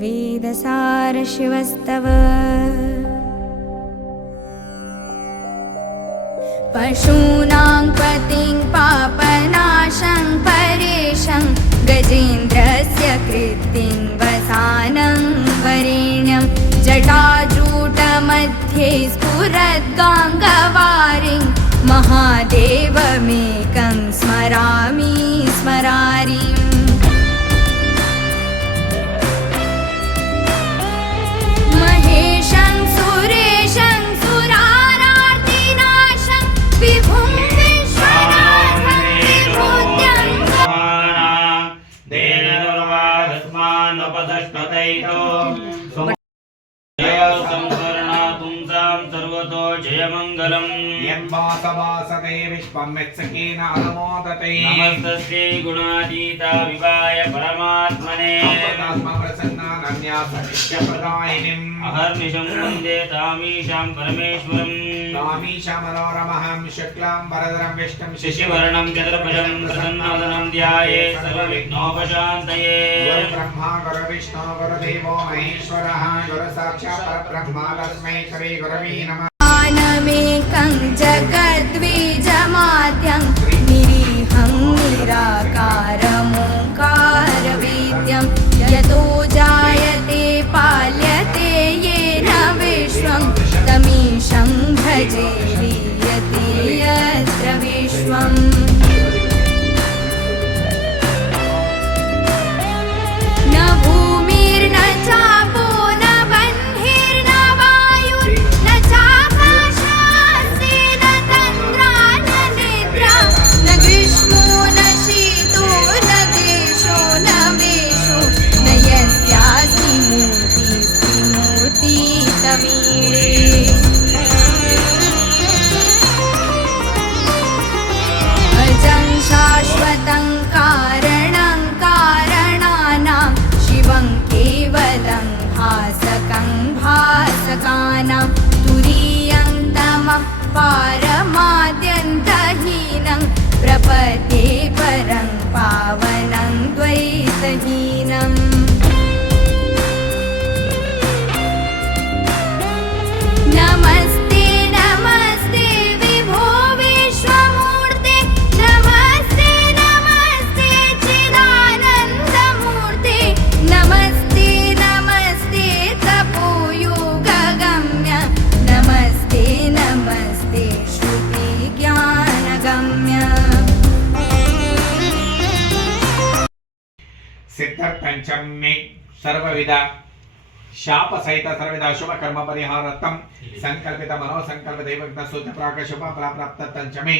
वेदसारशिवस्तव। पशूनां पतिं पापनाशं परेशं गजेन्द्रस्य कृत्तिं वसानं वरेण्यं। जटाजूटमध्ये स्फुरद्गाङ्गवारिं महादेवमेकं स्मरामि यन्वासवासते विश्वं यत्सखेन अनुमोदते। नमस्तस्यै गुणातीता विवाय परमात्मने। प्रसन्नानन्यासनित्यप्रदायिनीम् अहर्निशं वंदे तामीशां परमेश्वरम्। स्वामीशमनोरमहं शुक्लां वरदरं विष्णुं शिशिवर्णं चतुर्भुजं प्रसन्नवदनं ध्याये सर्वविघ्नोपशान्तये। गुरुब्रह्मा गुरुविष्णु गुरुदेवो महेश्वरः गुरुसाक्षात् परब्रह्मा तस्मै श्रीगुरवे नमः। ज्ञानमेकं जगद्वीजमाद्यं de fora. सिद्धपञ्चमी सर्वविध शाप सहित सर्वविध शुभ कर्म परिहारार्थम संकल्पित मनोसंकल्प दैवज्ञ शुद्ध प्राक शुभ प्राप्त पंचमी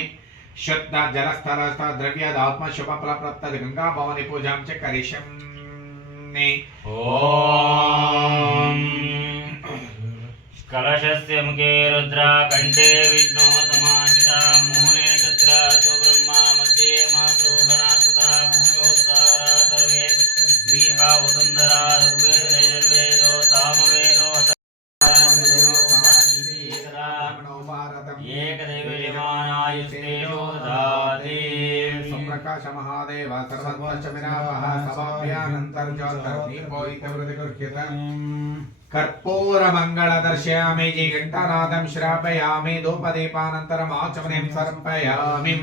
शुद्ध जल स्थल द्रव्य आत्म शुभ प्राप्त गंगा भवानी पूजां च करिष्यामि। ॐ कलशस्य मुखे रुद्रा कण्ठे विष्णो। सुप्रकाश महादेव सर्वत्र विनावः सभाभ्यानन्तर्जोत्तरदीपो कर्पूर मंगल दर्शयामि जी घंटानादं श्रापयामि धूपदीपानन्तरम् आचमनीं समर्पयामि।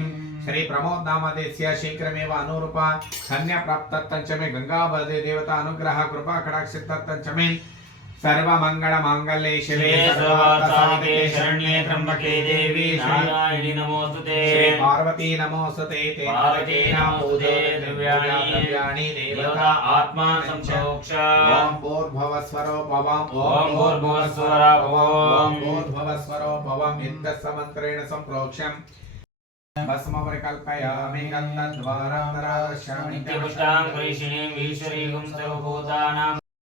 श्री प्रमोद नामदेस्य शीघ्रमेव अनुरूपा धन्य प्राप्तत्तञ्च मे गंगाबदे देवता अनुग्रह कृपा कटाक्षितत्तञ्च मे सर्वमङ्गल माङ्गल्ये शिवे शिवे सर्वार्थसाधिके सर्वार्थसाधिके शरण्ये त्र्यम्बके देवी नारायणि नमोऽस्तुते श्री पार्वती नमोऽस्तुते ते पार्वती पूजे नमोऽस्तुते द्रव्याणि द्रव्याणि देवता देवता आत्मा सम्प्रोक्ष ॐ भूर्भुवस्वरो भवम् ॐ भूर्भुवस्वर ॐ भवम् भूर्भुवस्वरो भवम् इत्यस्समन्त्रेण सम्प्रोक्ष्यम् भस्मपरिकल्पयामि गन्धद्वारान्तरादर्शयामि नित्यपुष्टां परिषिणीं ईश्वरीगुं सर्वभूतानां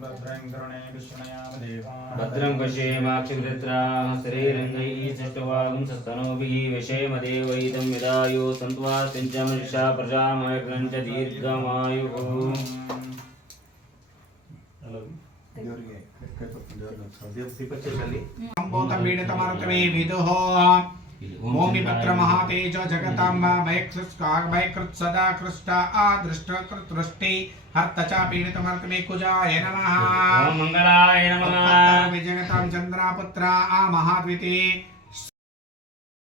भद्रं करुणे विष्णयामदेवाः भद्रं पश्येमाक्षिभित्राः शरीरङ्गैः सष्टवागुंसस्तनोभिः विषेमदेवैतं विदायो सन्त्वा सिञ्चमनिषा प्रजामयग्रं च दीर्घमायुः ದೇವರಿಗೆ ಕೈ ಕೊಟ್ಟು ದೇವ್ರಿಗೆ ओमि भद्रमः तेज जगताम्बा भयकृत् सदा कृष्टा आदृष्ट कृतृष्टि हर्त च पीडितमर्त मे कुजाय नमः। मङ्गलाय नमः जगतां चन्द्रापुत्रा आ महाद्वितीय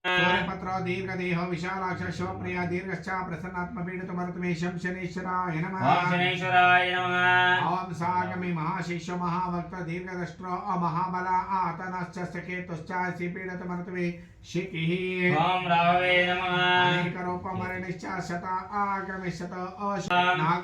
सूर्यपत्रो दीर्घदेहो विशालाक्ष शोप्रिया दीर्घश्च प्रसन्नात्मपीडित मरुतमे शं शनेश्वराय नमः। ओम शनेश्वराय नमः। ओम सागमे महाशिष्यो महाभक्त दीर्घदष्ट्रो अमहाबला आतनश्च सकेतुश्च सिपीडित मरुतमे शिकिः ओम रावे नमः। अनेकरूपमरणिश्च शत आगमिष्यत अशनाग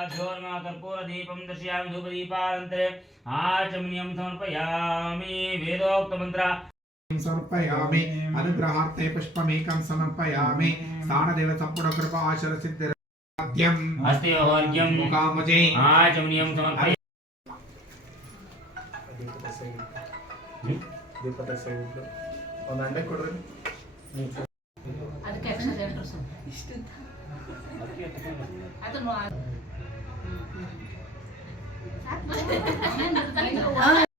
नवग्रहदेवताभ्योर्मा कर्पूरदीपं दर्शयामि धूपदीपानन्तरे आचमनीयं समर्पयामि वेदोक्तमन्त्रा समर्पयामि अनुग्रहार्थे पुष्पमेकं समर्पयामि स्थानदेव सम्पूर्ण कृपा आशर सिद्धिर्वाद्यम् अस्ति वर्ग्यं मुखामुजे आचमनीयं समर्पयामि ದೀಪದ ಸೈಡ್ ದೀಪದ ಸೈಡ್ ಒಂದು ಅಂಡೆ ಕೊಡ್ರಿ ಅದಕ್ಕೆ extra Ato mo ah. ato. Ato.